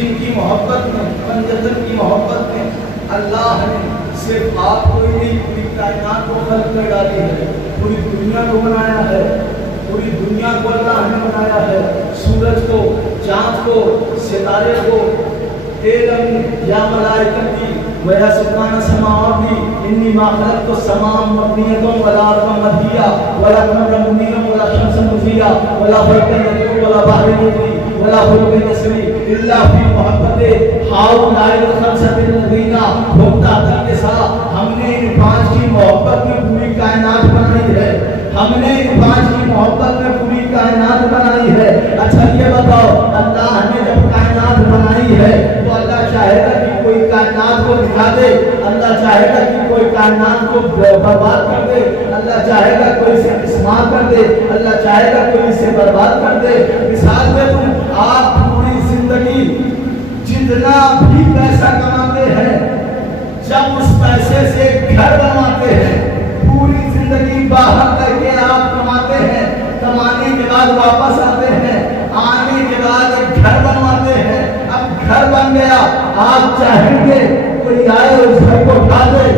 جن کی محبت میں، بندجن کی محبت میں اللہ نے صرف آپ کو ہی نہیں پوری کائنات کو خلق کر ڈالی ہے، پوری دنیا کو بنایا ہے، پوری دنیا کو اللہ نے بنایا ہے، سورج کو، چاند کو، ستارے کو، یا ملائکتی ویا سبحان سماواتی انی ما خلقت السماء مبنیۃ ولا ارض مدیہ ولا قمر منیر ولا شمس مضیہ ولا برق یطلع ولا بحر یجری ولا فلک یسری الا فی محبت ہؤلاء الخمسۃ الذین هم تحت النساء۔ ہم نے ان پانچ کی محبت میں پوری کائنات بنائی ہے، ہم نے ان پانچ کی محبت میں پوری کائنات بنائی ہے۔ اچھا یہ بتاؤ، اللہ نے جب کائنات بنائی ہے تو اللہ چاہے گا کہ کوئی کائنات کو دکھا دے، اللہ چاہے گا کہ کوئی کائنات کو برباد کر دے، اللہ چاہے گا کوئی سے مسمار کر دے، اللہ چاہے گا کوئی سے برباد کر دے۔ مثال دے دوں، آپ پوری زندگی جتنا بھی پیسہ کماتے ہیں، جب اس پیسے سے گھر بنواتے ہیں، پوری زندگی باہر کر کے آپ کماتے ہیں، کمانے کے بعد واپس آتے ہیں، آنے کے بعد ایک گھر بنواتے ہیں، اب گھر بن گیا، آپ چاہیں گے کوئی آئے اور اس گھر کو اٹھا دے،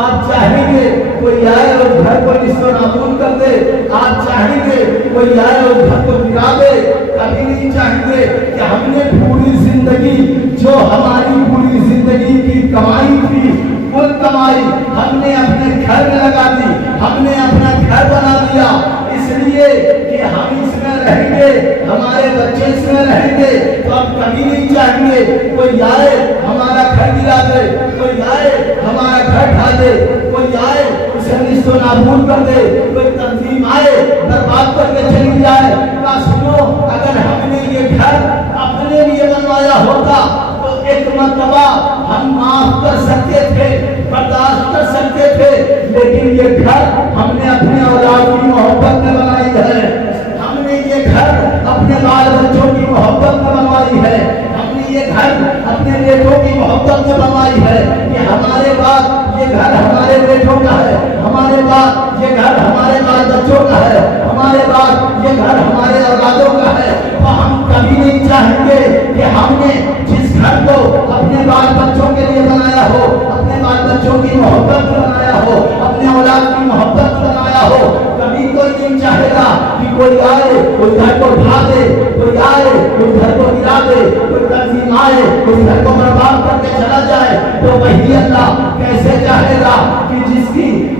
آپ چاہیں گے کوئی آئے اور اس گھر کو نصف و نابود کر دے، آپ چاہیں گے کوئی آئے اور اس گھر کو گرا دے، کبھی نہیں چاہیں گے کہ ہم نے پوری زندگی، جو ہماری پوری زندگی کی کمائی تھی، کل کمائی ہم نے اپنے گھر میں لگا دی، ہم نے اپنا گھر بنا دیا، اس لیے کہ ہم اس میں رہیں گے، ہمارے بچے اس میں رہیں گے، تو ہم کبھی نہیں چاہیں گے کوئی آئے ہمارا گھر گرا دے، کوئی آئے ہمارا گھر ڈھا دے، کوئی آئے اسے نصف و نابود کر دے، کوئی تنظیم آئے برباد کر کے چلی جائے۔ کا سنو، اگر ہم نے یہ گھر اپنے لیے بنوایا ہوتا تو ایک مرتبہ ہم معاف کر سکتے تھے، برداشت کر سکتے تھے، لیکن یہ گھر ہم نے اپنے اولاد کی محبت میں بنائی ہے، ہم نے یہ گھر اپنے بال بچوں کی محبت میں بنوائی ہے، ہم نے یہ گھر اپنے بیٹوں کی محبت میں بنوائی ہے کہ ہمارے بعد یہ گھر ہمارے بیٹوں کا ہے، ہمارے بعد یہ گھر ہمارے بال بچوں کا ہے، ہمارے بعد یہ گھر ہمارے اولادوں کا ہے۔ تو ہم کبھی نہیں چاہیں گے کہ ہم نے جس گھر کو اپنے بال بچوں کے لیے بنایا ہو، اپنے بال بچوں کی محبت میں بنایا ہو، اپنے اولاد کی محبت میں بنایا ہو، کبھی کوئی نہیں چاہے گا کہ کوئی آئے اس گھر کو ڈھا دے، کوئی آئے اس گھر کو گرا دے، کوئی تنظیم آئے اس گھر کو برباد کر کے چلا جائے۔ تو وہی اللہ کیسے چاہے گا کہ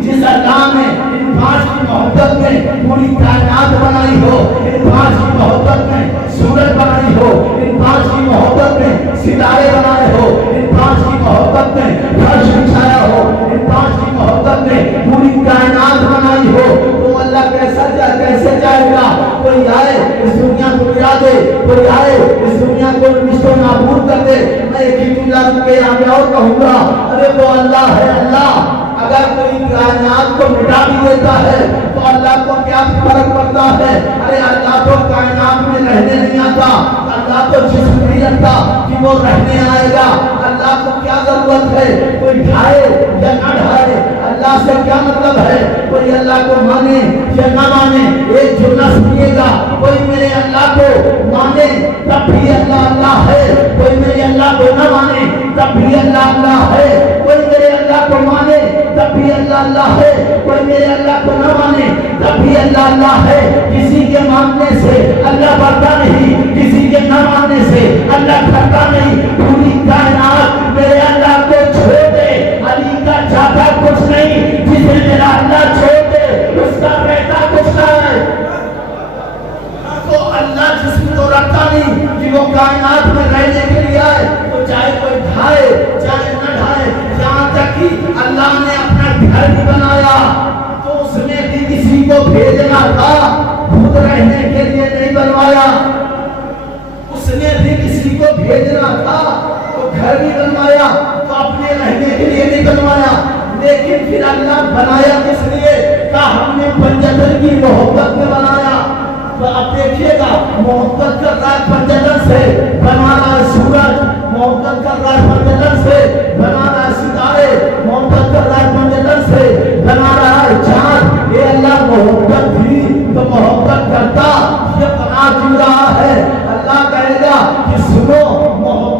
جس اللہ نے ان پانچ کی محبت میں پوری کائنات بنائی ہو، ان پانچ کی محبت میں سورج بنائی ہو، ان پانچ کی محبت میں ستارے بنائے ہو، ان پانچ کی محبت میں فرش بچھایا ہو، ان پانچ کی محبت میں پوری کائنات بنائی ہو، تو اللہ کیسے چاہے گا کوئی آئے اس دنیا کو گرا دے، کوئی آئے اس دنیا کو نصف و نابود کر دے۔ میں ایک ہی جملہ کے یہاں اور کہوں گا، ارے وہ اللہ ہے، اللہ اگر کوئی کائنات کو مٹا بھی دیتا ہے تو اللہ کو کیا فرق پڑتا ہے؟ ارے اللہ تو کائنات میں رہنے نہیں آتا، اللہ تو جسم نہیں رکھتا کہ وہ رہنے آئے گا، اللہ کو کیا ضرورت ہے کوئی ڈھائے یا نہ ڈھائے؟ اللہ سے کیا مطلب ہے کوئی اللہ کو مانے یا نہ مانے؟ ایک جملہ سنیے گا، کوئی میرے اللہ کو مانے تب بھی اللہ اللہ ہے، کوئی میرے اللہ کو نہ مانے تب بھی اللہ اللہ ہے، کوئی میرے اللہ کو مانے تب بھی اللہ اللہ ہے، کوئی میرے اللہ کو نہ مانے تب بھی اللہ اللہ ہے۔ کسی کے ماننے سے اللہ بڑھتا نہیں، کسی کے نہ ماننے سے اللہ گھٹتا نہیں۔ پوری کائنات میرے اللہ کو چھوڑ دے، علی کا چاہتا کچھ نہیں، جسے میرا اللہ چھوڑ دے اس کا بیٹا کچھ نہ ہے۔ تو اللہ جسم تو رکھتا نہیں کہ وہ کائنات میں رہنے کے لیے آئے، تو چاہے کوئی ڈھائے چاہے نہ ڈھائے، یہاں تک کہ اللہ نے اپنا گھر بھی بنایا تو اس نے بھی کسی کو بھیجنا تھا، خود رہنے کے لیے نہیں بنوایا، اس نے بھی کسی کو بھیجنا تھا تو گھر بھی بنوایا، تو اپنے رہنے کے لیے نہیں بنوایا، لیکن پھر اللہ بنایا کس لیے؟ کہ ہم نے پنجتن کی محبت میں بنایا۔ تو اب دیکھیے گا، محبت کر رہا ہے پنجتن سے، بنا رہا ہے سورج، محبت کر رہا ہے پنجتن سے، بنا رہا ہے ستارے، محبت کر رہا ہے پنجتن سے، بنا رہا ہے چاند۔ یہ اللہ محبت بھی تو محبت کرتا، یہ بنا کیوں رہا ہے؟ اللہ کہے گا کہ سنو، محبت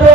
2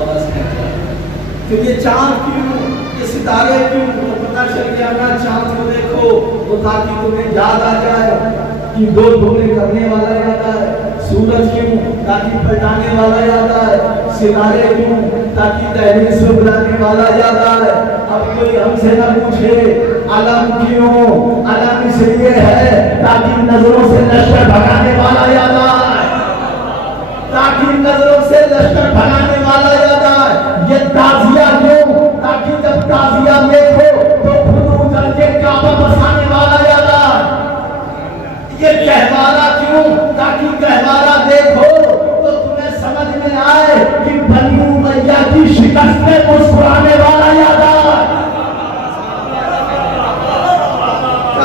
آواز تو یہ چاند کیوں، یہ ستارے کیوں؟ تو پتہ چل گیا نا چاند کو دیکھو تو تاکہ تمہیں یاد آ جائے کہ دو ٹکڑے کرنے والا یاد آئے. سورج کیوں؟ تاکہ پلٹانے والا یاد آئے. ستارے کیوں؟ تاکہ تحریر سے بلانے والا یاد آئے. اب کوئی ہم سے نہ پوچھے علم کیوں؟ علم اس لیے ہے تاکہ نظروں سے لشکر بھگانے والا یاد آئے، تاکہ نظروں سے لشکر بھگانے والا یاد آئے. یہ تازیہ کیوں؟ تاکہ جب تازیہ دیکھو تو خود اجل کے کعبہ بسانے والا یاد آئے. یہ گہوارہ کیوں؟ تاکہ گہوارہ دیکھو تو تمہیں سمجھ میں آئے کہ بنی امیہ کی شکست میں مسکرانے والا یاد آئے.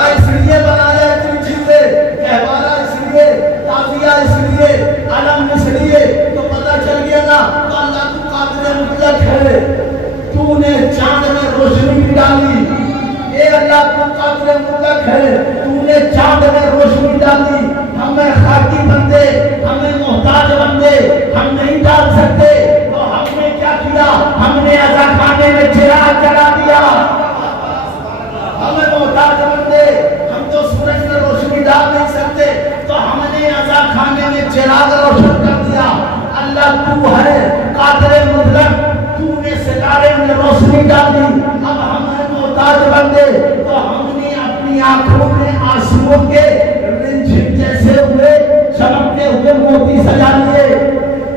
اس لیے بنایا تین چیزیں، گہوارہ اس لیے، تازیہ اس لیے، علم اس لیے. تو پتہ چل گیا نا تو اللہ تو قادر مطلق ہے. تو نے چاند میں روشنی ڈالی، اے اللہ تو قادر مطلق ہے. تو نے چاند میں روشنی ڈالی. ہمیں خاکی بندے، ہمیں محتاج بندے ہم نہیں ڈال سکتے. تو ہم نے کیا کیا؟ ہم نے عزا خانے میں چراغ جلا دیا. ہمیں محتاج بندے، ہم تو سورج میں روشنی ڈال نہیں سکتے تو ہم نے عزا خانے میں چراغ روشن کر دیا. اللہ تو ہے قادر مطلق، تو نے ستارے میں روشنی ڈالی. اب ہم ہیں محتاج بندے تو ہم نے اپنی آنکھوں میں آنسوؤں کے رنجھن جیسے ہوئے چمکتے ہوئے موتی سجا لیے.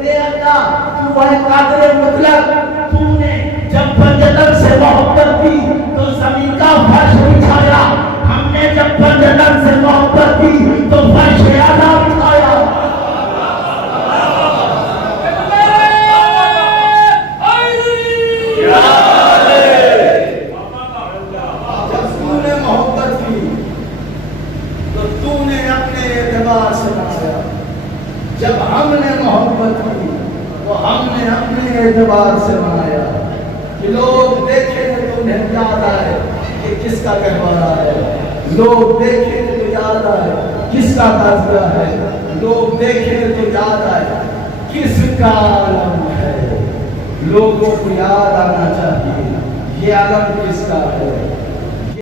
اے اللہ تو ہے قادر مطلق. تو نے جب بندر سے محبت کی تو زمین کا فرش بچھایا. ہم نے جب بندر سے محبت کی تو فرش اعلیٰ بچھایا. جب ہم نے محبت کی تو ہم نے اپنے اعتبار سے منایا کہ لوگ دیکھیں تو انہیں یاد آئے کہ کس کا گہوارہ ہے. لوگ دیکھیں تو یاد آئے کس کا تازیہ ہے. لوگ دیکھیں تو یاد آئے کس کا علم ہے. لوگوں کو یاد آنا چاہیے یہ علم کس کا ہے.